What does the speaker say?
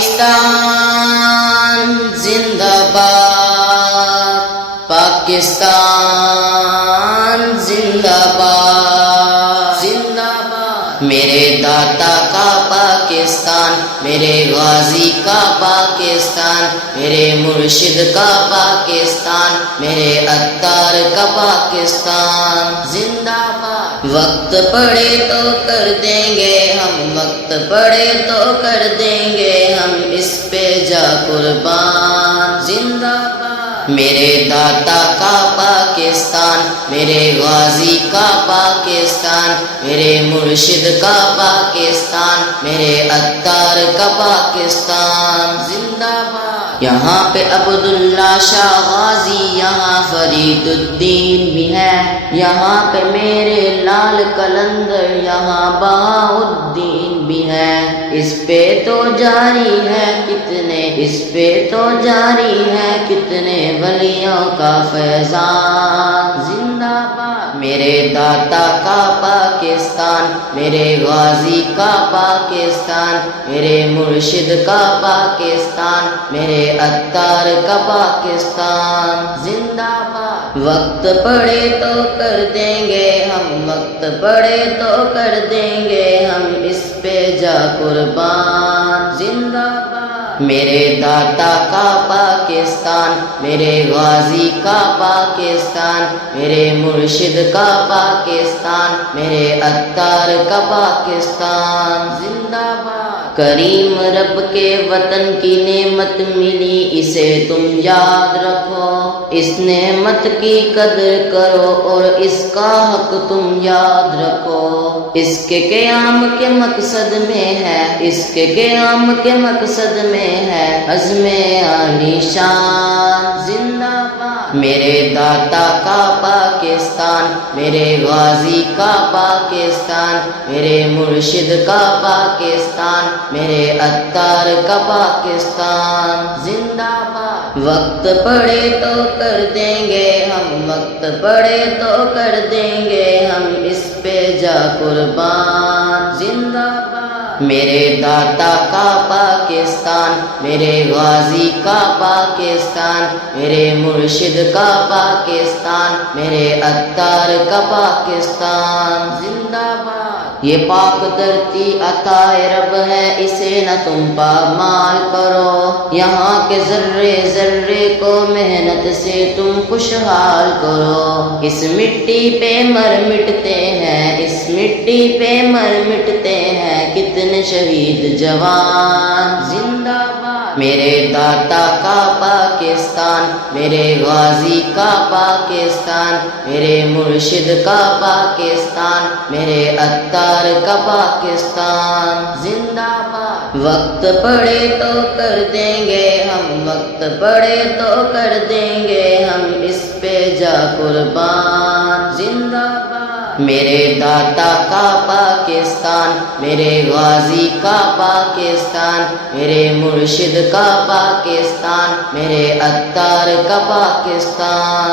پاکستان زندہ باد، پاکستان زندہ باد، زندہ باد۔ میرے داتا کا پاکستان، میرے غازی کا پاکستان، میرے مرشد کا پاکستان، میرے عطار کا پاکستان زندہ باد۔ وقت پڑے تو کر دیں گے ہم، وقت پڑے تو کر دیں گے ہم اس پہ جا قربان زندہ باد۔ میرے داتا کا پاکستان، میرے غازی کا پاکستان، میرے مرشد کا پاکستان، میرے عطار کا پاکستان زندہ باد۔ یہاں پہ عبداللہ شاہ غازی، یہاں فرید الدین بھی ہے، یہاں پہ میرے لال قلندر، یہاں بہاؤالدین بھی ہے۔ اس پہ تو جاری ہے کتنے، اس پہ تو جاری ہے کتنے ولیوں کا فیضان زندہ باد۔ میرے داتا کا پاکستان، میرے غازی کا پاکستان، میرے مرشد کا پاکستان، میرے عطار کا پاکستان زندہ باد۔ وقت پڑے تو کر دیں گے ہم، وقت پڑے تو کر دیں گے ہم اس پہ جا قربان زندہ باد۔ میرے داتا کا پاکستان، میرے غازی کا پاکستان، میرے مرشد کا پاکستان، میرے عطار کا پاکستان زندہ باد۔ کریم رب کے وطن کی نعمت ملی، اسے تم یاد رکھو، اس نعمت کی قدر کرو اور اس کا حق تم یاد رکھو۔ اس کے قیام کے مقصد میں ہے، اس کے قیام کے مقصد میں ہے عزم عالی شان زندہ باد۔ میرے داتا کا پاکستان، میرے غازی کا پاکستان، میرے مرشد کا پاکستان، میرے عطار کا پاکستان زندہ باد۔ وقت پڑے تو کر دیں گے ہم، وقت پڑے تو کر دیں گے ہم اس پہ جا قربان زندہ باد۔ میرے داتا کا پاکستان، میرے غازی کا پاکستان، میرے مرشد کا پاکستان، میرے عطار کا پاکستان زندہ باد۔ یہ پاک دھرتی عطا رب ہے، اسے نہ تم پامال کرو، یہاں کے ذرے ذرے کو محنت سے تم خوشحال کرو۔ اس مٹی پہ مر مٹتے ہیں، اس مٹی پہ مر مٹتے ہیں کتنے شہید جوان زندہ باد۔ میرے داتا کا پاکستان، میرے غازی کا پاکستان، میرے مرشد کا پاکستان، میرے عطار کا پاکستان زندہ باد۔ وقت پڑے تو کر دیں گے ہم، وقت پڑے تو کر دیں گے ہم اس پہ جا قربان زندہ باد۔ میرے داتا کا پاکستان، میرے غازی کا پاکستان، میرے مرشد کا پاکستان، میرے عطار کا پاکستان